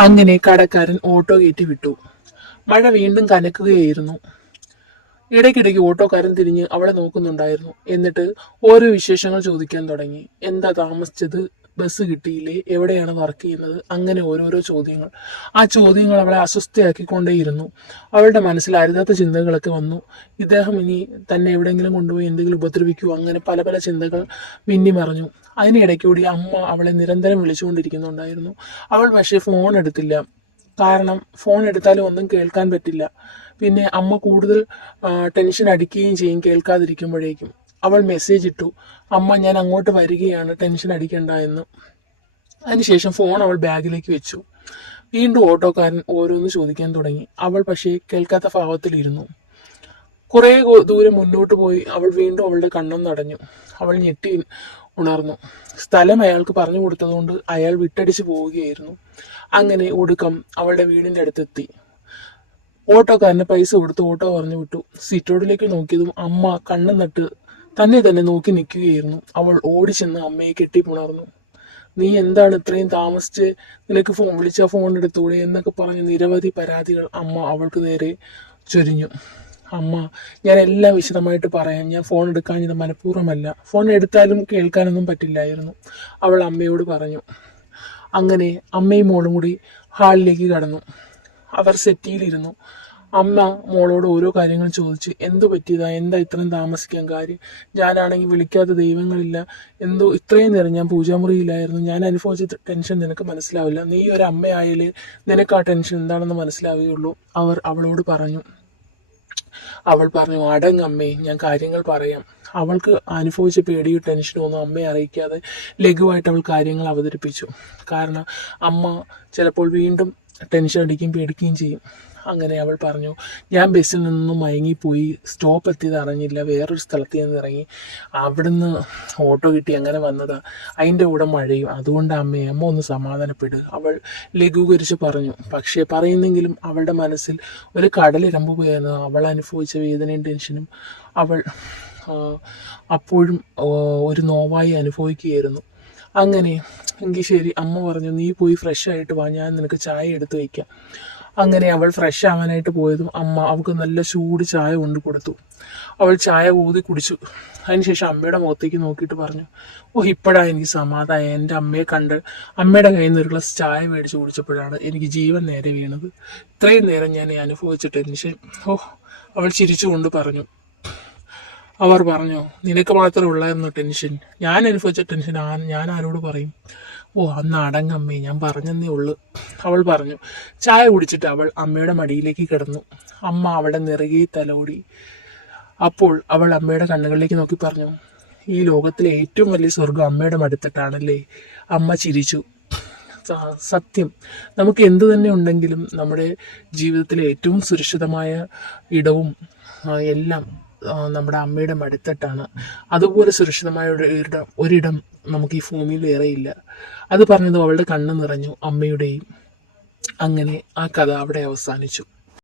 അങ്ങനെ കടക്കാരൻ ഓട്ടോ കയറ്റി വിട്ടു. മഴ വീണ്ടും കനക്കുകയായിരുന്നു. ഇടയ്ക്കിടയ്ക്ക് ഓട്ടോക്കാരൻ തിരിഞ്ഞ് അവളെ നോക്കുന്നുണ്ടായിരുന്നു. എന്നിട്ട് ഓരോ വിശേഷങ്ങൾ ചോദിക്കാൻ തുടങ്ങി. എന്താ താമസിച്ചത്, ബസ് കിട്ടിയില്ലേ, എവിടെയാണ് വർക്ക് ചെയ്യുന്നത്, അങ്ങനെ ഓരോരോ ചോദ്യങ്ങൾ. ആ ചോദ്യങ്ങൾ അവളെ അസ്വസ്ഥയാക്കിക്കൊണ്ടേയിരുന്നു. അവളുടെ മനസ്സിൽ അരുതാത്ത ചിന്തകളൊക്കെ വന്നു. ഇദ്ദേഹം ഇനി തന്നെ എവിടെയെങ്കിലും കൊണ്ടുപോയി എന്തെങ്കിലും ഉപദ്രവിക്കുമോ, അങ്ങനെ പല പല ചിന്തകൾ മിന്നിമറഞ്ഞു. അതിനിടയ്ക്കൂടി അമ്മ അവളെ നിരന്തരം വിളിച്ചുകൊണ്ടിരിക്കുന്നുണ്ടായിരുന്നു. അവൾ പക്ഷേ ഫോൺ എടുത്തില്ല. കാരണം ഫോൺ എടുത്താലും ഒന്നും കേൾക്കാൻ പറ്റില്ല. പിന്നെ അമ്മ കൂടുതൽ ടെൻഷൻ അടിക്കുകയും ചെയ്യും കേൾക്കാതിരിക്കുമ്പോഴേക്കും. അവൾ മെസ്സേജ് ഇട്ടു, അമ്മ ഞാൻ അങ്ങോട്ട് വരികയാണ്, ടെൻഷൻ അടിക്കണ്ട എന്ന്. അതിനുശേഷം ഫോൺ അവൾ ബാഗിലേക്ക് വെച്ചു. വീണ്ടും ഓട്ടോക്കാരൻ ഓരോന്ന് ചോദിക്കാൻ തുടങ്ങി. അവൾ പക്ഷേ കേൾക്കാത്ത ഭാവത്തിലിരുന്നു. കുറേ ദൂരം മുന്നോട്ട് പോയി അവൾ വീണ്ടും അവളുടെ കണ്ണം നടഞ്ഞു. അവൾ ഞെട്ടി ഉണർന്നു. സ്ഥലം അയാൾക്ക് പറഞ്ഞു കൊടുത്തതുകൊണ്ട് അയാൾ വിട്ടടിച്ചു പോവുകയായിരുന്നു. അങ്ങനെ ഒടുക്കം അവളുടെ വീടിന്റെ അടുത്തെത്തി. ഓട്ടോക്കാരന് പൈസ കൊടുത്ത് ഓട്ടോ പറഞ്ഞു വിട്ടു. സീറ്റോഡിലേക്ക് നോക്കിയതും അമ്മ കണ്ണും നട്ട് തന്നെ നോക്കി നിൽക്കുകയായിരുന്നു. അവൾ ഓടിച്ചെന്ന് അമ്മയെ കെട്ടിപ്പുണർന്നു. നീ എന്താണ് ഇത്രയും താമസിച്ച്, നിനക്ക് വിളിച്ചാൽ ഫോൺ എടുത്തൂടെ എന്നൊക്കെ പറഞ്ഞ് നിരവധി പരാതികൾ അമ്മ അവൾക്ക് നേരെ ചൊരിഞ്ഞു. അമ്മ, ഞാൻ എല്ലാം വിശദമായിട്ട് പറയാം. ഞാൻ ഫോൺ എടുക്കാഞ്ഞത് മനഃപൂർവ്വമല്ല. ഫോൺ എടുത്താലും കേൾക്കാനൊന്നും പറ്റില്ലായിരുന്നു, അവൾ അമ്മയോട് പറഞ്ഞു. അങ്ങനെ അമ്മയും മോളും കൂടി ഹാളിലേക്ക് കടന്നു. അവർ സെറ്റിയിലിരുന്നു. അമ്മ മോളോട് ഓരോ കാര്യങ്ങൾ ചോദിച്ചു. എന്തു പറ്റിയതാ, എന്താ ഇത്രയും താമസിക്കാൻ കാര്യം? ഞാനാണെങ്കിൽ വിളിക്കാത്ത ദൈവങ്ങളില്ല, എന്തോ ഇത്രയും നേരം ഞാൻ പൂജാമുറിയിലായിരുന്നു. ഞാൻ അനുഭവിച്ച ടെൻഷൻ നിനക്ക് മനസ്സിലാവില്ല. നീ ഒരു അമ്മയായാലേ നിനക്ക് ആ ടെൻഷൻ എന്താണെന്ന് മനസ്സിലാവുകയുള്ളൂ, അവർ അവളോട് പറഞ്ഞു. അവൾ പറഞ്ഞു, അടങ്ങമ്മേ, ഞാൻ കാര്യങ്ങൾ പറയാം. അവൾക്ക് അനുഭവിച്ച പേടിയും ടെൻഷനും ഒന്നും അമ്മയെ അറിയിക്കാതെ ലഘുവായിട്ട് അവൾ കാര്യങ്ങൾ അവതരിപ്പിച്ചു. കാരണം അമ്മ ചിലപ്പോൾ വീണ്ടും ടെൻഷൻ അടിക്കുകയും പേടിക്കുകയും ചെയ്യും. അങ്ങനെ അവൾ പറഞ്ഞു, ഞാൻ ബസ്സിൽ നിന്നും മയങ്ങിപ്പോയി, സ്റ്റോപ്പ് എത്തിയത് അറിഞ്ഞില്ല, വേറൊരു സ്ഥലത്ത് നിന്ന് ഇറങ്ങി, അവിടുന്ന് ഓട്ടോ കിട്ടി അങ്ങനെ വന്നതാ, അതിൻ്റെ കൂടെ മഴയും, അതുകൊണ്ട് അമ്മ ഒന്ന് സമാധാനപ്പെടുക, അവൾ ലഘൂകരിച്ച് പറഞ്ഞു. പക്ഷേ പറയുന്നെങ്കിലും അവളുടെ മനസ്സിൽ ഒരു കടലിരമ്പ് പോയായിരുന്നു. അവൾ അനുഭവിച്ച വേദനയും ടെൻഷനും അവൾ അപ്പോഴും ഒരു നോവായി അനുഭവിക്കുകയായിരുന്നു. അങ്ങനെ എങ്കിൽ ശരി, അമ്മ പറഞ്ഞു, നീ പോയി ഫ്രഷ് ആയിട്ട് വാ, ഞാൻ നിനക്ക് ചായ എടുത്ത് വയ്ക്കാം. അങ്ങനെ അവൾ ഫ്രഷ് ആവാനായിട്ട് പോയതും അമ്മ അവൾക്ക് നല്ല ചൂട് ചായ കൊണ്ട് കൊടുത്തു. അവൾ ചായ ഊതി കുടിച്ചു. അതിനുശേഷം അമ്മയുടെ മുഖത്തേക്ക് നോക്കിയിട്ട് പറഞ്ഞു, ഇപ്പോഴാണ് എനിക്ക് സമാധാനം. എൻ്റെ അമ്മയെ കണ്ട് അമ്മയുടെ കയ്യിൽ നിന്ന് ഒരു ഗ്ലാസ് ചായ മേടിച്ച് കുടിച്ചപ്പോഴാണ് എനിക്ക് ജീവൻ നേരെ വീണത്. ഇത്രയും നേരം ഞാൻ അനുഭവിച്ച ടെൻഷൻ. അവൾ ചിരിച്ചുകൊണ്ട് പറഞ്ഞു. അവർ പറഞ്ഞു, നിനക്ക് മാത്രമേ ഉള്ളായിരുന്നു ടെൻഷൻ, ഞാൻ അനുഭവിച്ച ടെൻഷൻ ഞാൻ ആരോട് പറയും? അന്ന് അടങ്ങമ്മേ, ഞാൻ പറഞ്ഞതേ ഉള്ളു, അവൾ പറഞ്ഞു. ചായ കുടിച്ചിട്ട് അവൾ അമ്മയുടെ മടിയിലേക്ക് കിടന്നു. അമ്മ അവളുടെ നിറകെ തലോടി. അപ്പോൾ അവൾ അമ്മയുടെ കണ്ണുകളിലേക്ക് നോക്കി പറഞ്ഞു, ഈ ലോകത്തിലെ ഏറ്റവും വലിയ സ്വർഗം അമ്മയുടെ മടുത്തിട്ടാണല്ലേ? അമ്മ ചിരിച്ചു. സത്യം, നമുക്ക് എന്തു തന്നെ ഉണ്ടെങ്കിലും നമ്മുടെ ജീവിതത്തിലെ ഏറ്റവും സുരക്ഷിതമായ ഇടവും എല്ലാം നമ്മുടെ അമ്മയുടെ മടിത്തട്ടാണ്. അതുപോലെ സുരക്ഷിതമായ ഒരിടം നമുക്ക് ഈ ഭൂമിയിൽ വേറെയില്ല. അത് പറഞ്ഞത് അവളുടെ കണ്ണ് നിറഞ്ഞു, അമ്മയുടെയും. അങ്ങനെ ആ കഥ അവിടെ അവസാനിച്ചു.